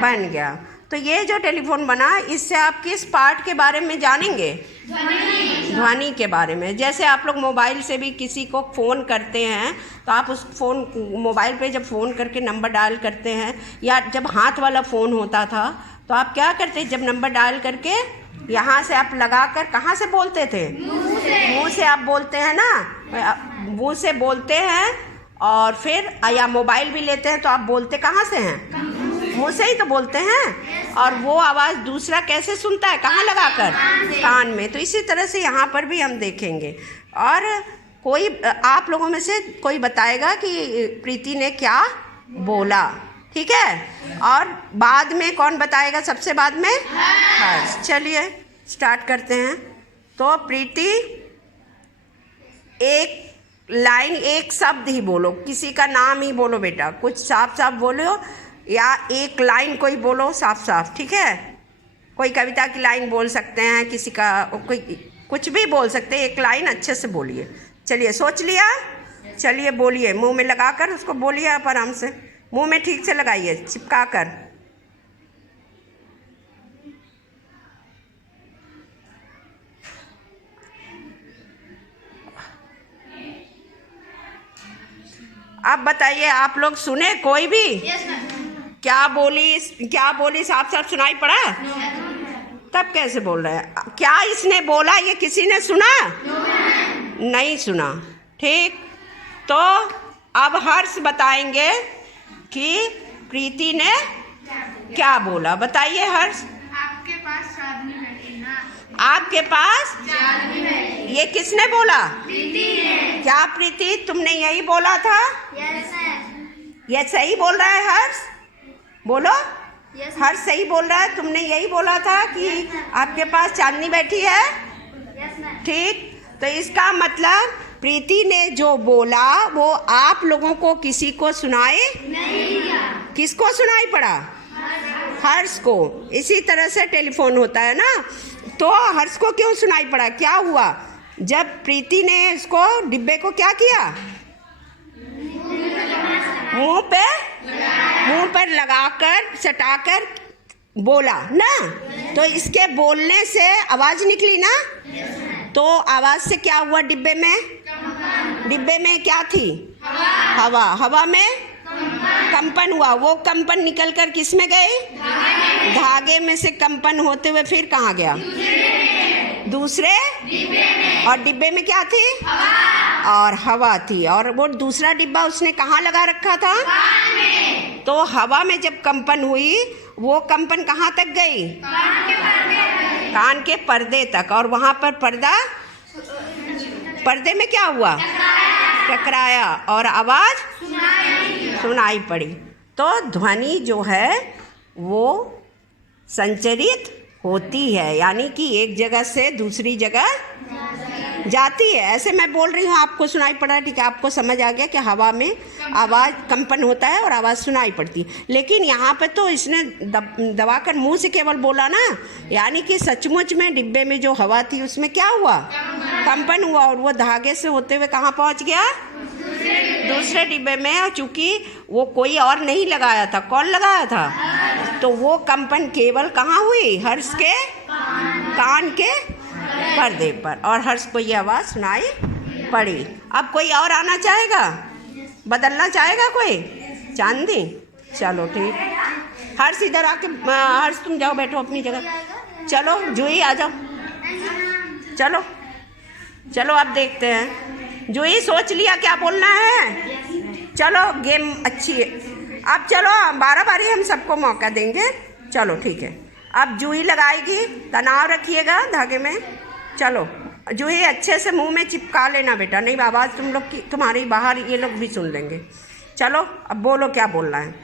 बन गया। तो ये जो टेलीफोन बना, इससे आप किस पार्ट के बारे में जानेंगे? ध्वनि के बारे में। जैसे आप लोग मोबाइल से भी किसी को फ़ोन करते हैं तो आप उस मोबाइल पे जब फ़ोन करके नंबर डायल करते हैं, या जब हाथ वाला फ़ोन होता था तो आप क्या करते? जब नंबर डायल करके यहाँ से आप लगाकर कहाँ से बोलते थे? मुँह से आप बोलते हैं ना, मुँह से बोलते हैं। और फिर या मोबाइल भी लेते हैं तो आप बोलते कहाँ से हैं? मुँह से ही तो बोलते हैं। और वो आवाज़ दूसरा कैसे सुनता है? कहाँ लगाकर? कान में। तो इसी तरह से यहाँ पर भी हम देखेंगे। और कोई आप लोगों में से कोई बताएगा कि प्रीति ने क्या बोला, ठीक है? और बाद में कौन बताएगा? सबसे बाद में हर्ष। चलिए स्टार्ट करते हैं। तो प्रीति, एक लाइन, एक शब्द ही बोलो, किसी का नाम ही बोलो बेटा, कुछ साफ साफ बोलो, या एक लाइन कोई बोलो साफ साफ, ठीक है? कोई कविता की लाइन बोल सकते हैं, किसी का कोई कुछ भी बोल सकते हैं, एक लाइन अच्छे से बोलिए। चलिए, सोच लिया? चलिए बोलिए, मुंह में लगाकर उसको बोलिए आप आराम से, मुंह में ठीक से लगाइए, चिपका कर। अब बताइए, आप लोग सुने कोई भी? क्या बोली साफ साफ सुनाई पड़ा? तब कैसे बोल रहे हैं? क्या इसने बोला ये किसी ने सुना? नहीं सुना। ठीक, तो अब हर्ष बताएंगे कि प्रीति ने क्या बोला। बताइए हर्ष। आपके पास चांदनी बैठी ना। आपके पास चांदनी बैठी। ये किसने बोला? प्रीति ने। क्या प्रीति, तुमने यही बोला था? Yes sir. ये सही बोल रहा है हर्ष? बोलो। यस हर्ष सही बोल रहा है? तुमने यही बोला था कि आपके पास चांदनी बैठी है? Yes ma'am. ठीक, तो इसका मतलब प्रीति ने जो बोला वो आप लोगों को किसी को सुनाई नहीं दिया। किसको सुनाई पड़ा? हर्ष को। इसी तरह से टेलीफोन होता है ना। तो हर्ष को क्यों सुनाई पड़ा? क्या हुआ जब प्रीति ने इसको डिब्बे को क्या किया? मुंह पर लगाकर सटाकर बोला ना। तो इसके बोलने से आवाज निकली ना। तो आवाज से क्या हुआ? डिब्बे में क्या थी? हवा। हवा में कंपन हुआ। वो कंपन निकलकर किस में गई? धागे में से कंपन होते हुए फिर कहाँ गया? दूसरे और डिब्बे में क्या थी? और हवा थी। और वो दूसरा डिब्बा उसने कहाँ लगा रखा था? तो हवा में जब कंपन हुई, वो कंपन कहाँ तक गई? कान के पर्दे तक। और वहाँ पर पर्दे में क्या हुआ? टकराया और आवाज सुनाई पड़ी। तो ध्वनि जो है वो संचरित होती है, यानी कि एक जगह से दूसरी जगह जाती है। ऐसे मैं बोल रही हूँ, आपको सुनाई पड़ा, ठीक है? आपको समझ आ गया कि हवा में आवाज़ कंपन होता है और आवाज़ सुनाई पड़ती है। लेकिन यहाँ पे तो इसने दबाकर मुंह से केवल बोला ना, यानी कि सचमुच में डिब्बे में जो हवा थी उसमें क्या हुआ? कंपन हुआ। और वो धागे से होते हुए कहाँ पहुँच गया? दूसरे डिब्बे में। और चूंकि वो कोई और नहीं लगाया था, कौन लगाया था? तो वो कंपन केवल कहाँ हुई? हर्ष के कान के पर्दे पर। और हर्ष को ये आवाज़ सुनाई पड़ी। अब कोई और आना चाहेगा? बदलना चाहेगा कोई? चांदी? चलो ठीक। हर्ष इधर आके, हर्ष तुम जाओ, बैठो अपनी जगह। चलो जूही आ जाओ। चलो अब देखते हैं। जूही सोच लिया क्या बोलना है? चलो गेम अच्छी है। अब चलो 12 बारी हम सबको मौका देंगे। चलो ठीक है। अब जूही लगाएगी, तनाव रखिएगा धागे में। चलो जूही अच्छे से मुंह में चिपका लेना बेटा, नहीं आवाज़ तुम लोग की तुम्हारी बाहर ये लोग भी सुन लेंगे। चलो अब बोलो क्या बोलना है।